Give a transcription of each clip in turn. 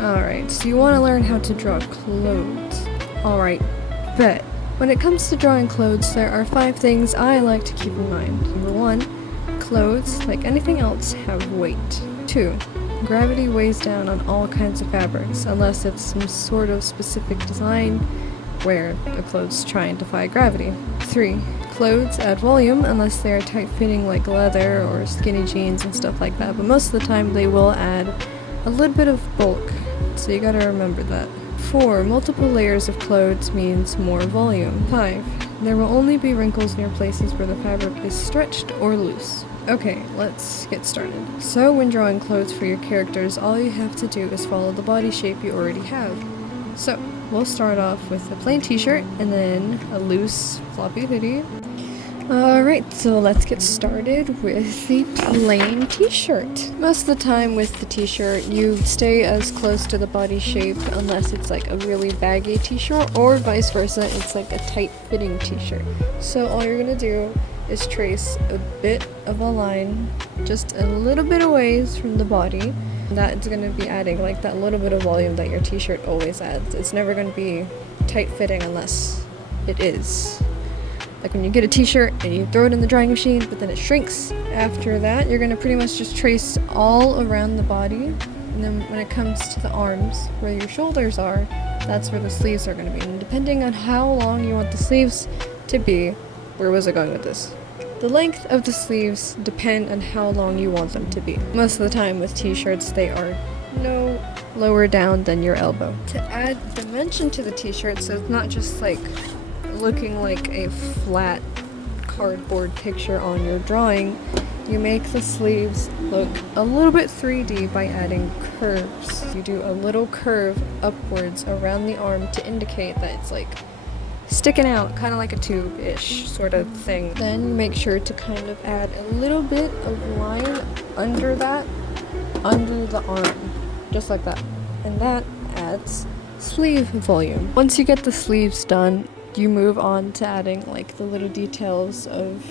Alright, so you want to learn how to draw clothes. Alright, bet. When it comes to drawing clothes, there are 5 things I like to keep in mind. Number 1, clothes, like anything else, have weight. 2, gravity weighs down on all kinds of fabrics, unless it's some sort of specific design where the clothes try and defy gravity. 3, clothes add volume unless they are tight-fitting like leather or skinny jeans and stuff like that, but most of the time they will add a little bit of bulk, so you gotta remember that. 4, multiple layers of clothes means more volume. 5, there will only be wrinkles near places where the fabric is stretched or loose. Okay, let's get started. So when drawing clothes for your characters, all you have to do is follow the body shape you already have. So, we'll start off with a plain t-shirt and then a loose floppy hoodie. Alright, so let's get started with the plain t-shirt. Most of the time with the t-shirt, you stay as close to the body shape unless it's like a really baggy t-shirt, or vice versa, it's like a tight-fitting t-shirt. So all you're gonna do is trace a bit of a line just a little bit away from the body. That's gonna be adding like that little bit of volume that your t-shirt always adds. It's never gonna be tight-fitting unless it is. Like when you get a t-shirt and you throw it in the drying machine, but then it shrinks. After that, you're gonna pretty much just trace all around the body. And then when it comes to the arms, where your shoulders are, that's where the sleeves are gonna be. And depending on how long you want the sleeves to be, where was I going with this? The length of the sleeves depend on how long you want them to be. Most of the time with t-shirts, they are no lower down than your elbow. To add dimension to the t-shirt, so it's not just like looking like a flat cardboard picture on your drawing, you make the sleeves look a little bit 3D by adding curves. You do a little curve upwards around the arm to indicate that it's like sticking out, kind of like a tube-ish sort of thing. Then you make sure to kind of add a little bit of line under that, under the arm, just like that. And that adds sleeve volume. Once you get the sleeves done, you move on to adding like the little details of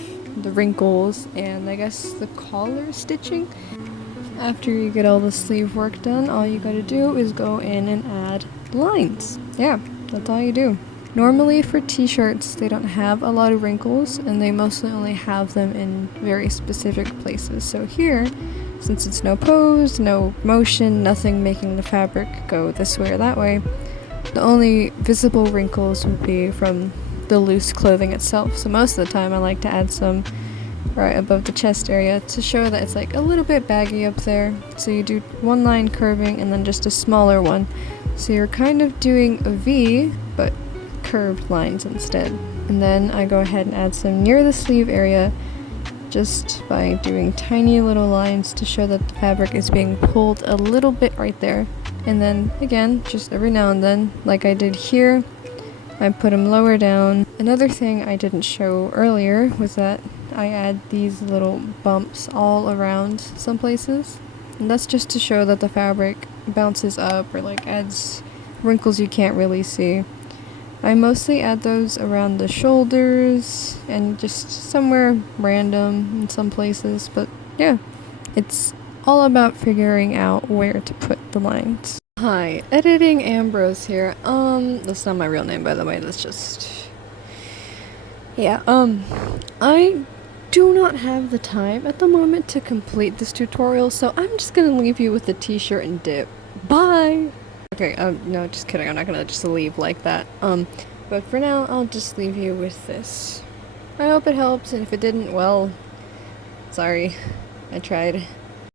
the wrinkles and I guess the collar stitching. After you get all the sleeve work done, all you gotta do is go in and add lines. Yeah, that's all you do. Normally for t-shirts, they don't have a lot of wrinkles and they mostly only have them in very specific places. So here, since it's no pose, no motion, nothing making the fabric go this way or that way, the only visible wrinkles would be from the loose clothing itself. So most of the time I like to add some right above the chest area to show that it's like a little bit baggy up there. So you do one line curving and then just a smaller one. So you're kind of doing a V, but curved lines instead. And then I go ahead and add some near the sleeve area just by doing tiny little lines to show that the fabric is being pulled a little bit right there. And then again, just every now and then, like I did here, I put them lower down. Another thing I didn't show earlier was that I add these little bumps all around some places. And that's just to show that the fabric bounces up or like adds wrinkles you can't really see. I mostly add those around the shoulders and just somewhere random in some places, but yeah, it's all about figuring out where to put the lines. Hi, Editing Ambrose here. That's not my real name, by the way, that's just... Yeah, I do not have the time at the moment to complete this tutorial, so I'm just gonna leave you with the t-shirt and dip. Bye! Okay, no, just kidding, I'm not gonna just leave like that. But for now, I'll just leave you with this. I hope it helps, and if it didn't, well, sorry. I tried.